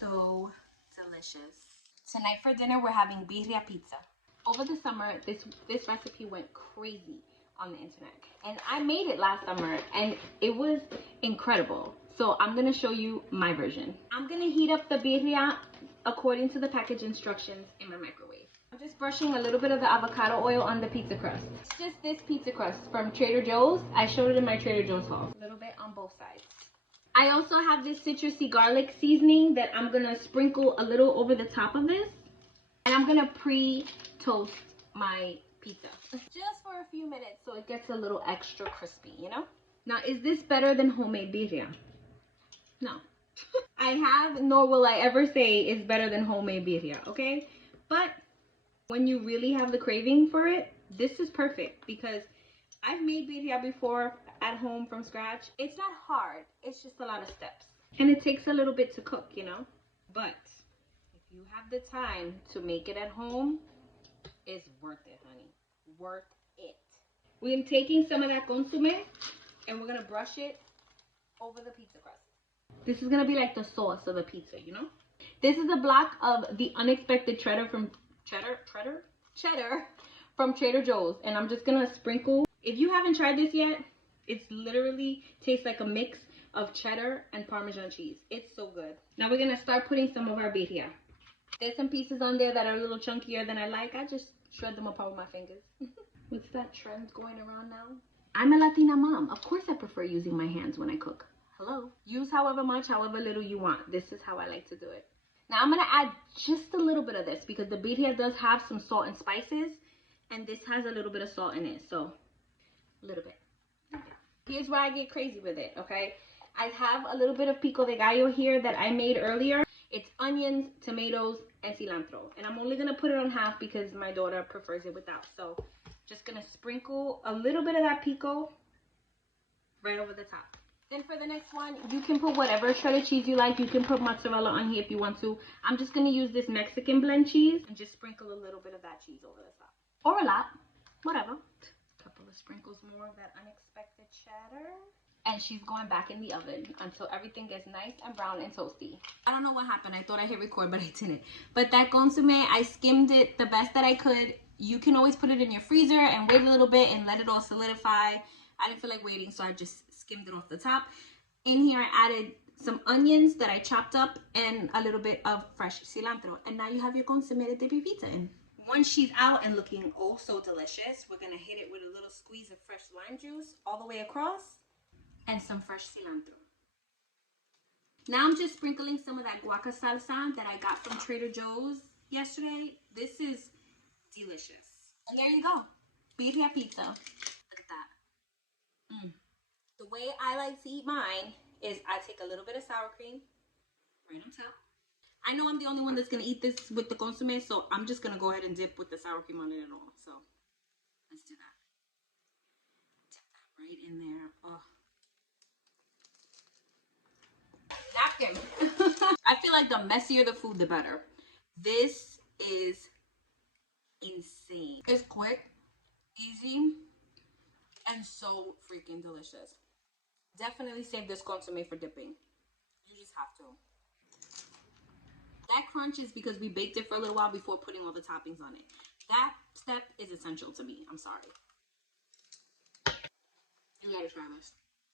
so delicious. Tonight for dinner, we're having birria pizza. Over the summer, this recipe went crazy on the internet. And I made it last summer, and it was incredible. So I'm gonna show you my version. I'm gonna heat up the birria according to the package instructions in my microwave. I'm just brushing a little bit of the avocado oil on the pizza crust. It's just this pizza crust from Trader Joe's. I showed it in my Trader Joe's haul. A little bit on both sides. I also have this citrusy garlic seasoning that I'm gonna sprinkle a little over the top of this. And I'm gonna pre-toast my pizza. Just for a few minutes so it gets a little extra crispy, you know? Now, is this better than homemade birria? No. I have, nor will I ever say it's better than homemade birria, okay? But when you really have the craving for it, this is perfect because I've made birria before at home from scratch. It's not hard, it's just a lot of steps. And it takes a little bit to cook, you know? But if you have the time to make it at home, it's worth it, honey. Worth it. We're taking some of that consomme and we're gonna brush it over the pizza crust. This is gonna be like the sauce of the pizza, you know? This is a block of the unexpected cheddar from cheddar from Trader Joe's, and I'm just gonna sprinkle. If you haven't tried this yet, it's literally tastes like a mix of cheddar and Parmesan cheese. It's so good. Now we're gonna start putting some of our birria. There's some pieces on there that are a little chunkier than I like. I just shred them apart with my fingers. What's that trend going around now? I'm a Latina mom. Of course I prefer using my hands when I cook. Hello? Use however much, however little you want. This is how I like to do it. Now I'm gonna add just a little bit of this because the birria does have some salt and spices, and this has a little bit of salt in it, so a little bit. Here's where I get crazy with it, okay? I have a little bit of pico de gallo here that I made earlier. It's onions, tomatoes, and cilantro, and I'm only gonna put it on half because my daughter prefers it without. So just gonna sprinkle a little bit of that pico right over the top. Then for the next one, you can put whatever shredded cheese you like. You can put mozzarella on here if you want to. I'm just going to use this Mexican blend cheese and just sprinkle a little bit of that cheese over the top. Or a lot, whatever. A couple of sprinkles more of that unexpected cheddar. And she's going back in the oven until everything gets nice and brown and toasty. I don't know what happened. I thought I hit record, but I didn't. But that consomme, I skimmed it the best that I could. You can always put it in your freezer and wait a little bit and let it all solidify. I didn't feel like waiting, so I just skimmed it off the top. In here, I added some onions that I chopped up and a little bit of fresh cilantro. And now you have your consomme de pizza in. Once she's out and looking oh so delicious, we're gonna hit it with a little squeeze of fresh lime juice all the way across and some fresh cilantro. Now I'm just sprinkling some of that guaca salsa that I got from Trader Joe's yesterday. This is delicious. And there you go, birria pizza. Look at that. The way I like to eat mine is I take a little bit of sour cream right on top. I know I'm the only one that's going to eat this with the consomme, so I'm just going to go ahead and dip with the sour cream on it and all. So let's do that. Dip that right in there. Oh. Napkin. I feel like the messier the food, the better. This is insane. It's quick, easy, and so freaking delicious. Definitely save this consomme for dipping. You just have to. That crunch is because we baked it for a little while before putting all the toppings on it. That step is essential to me. I'm sorry. You gotta try this.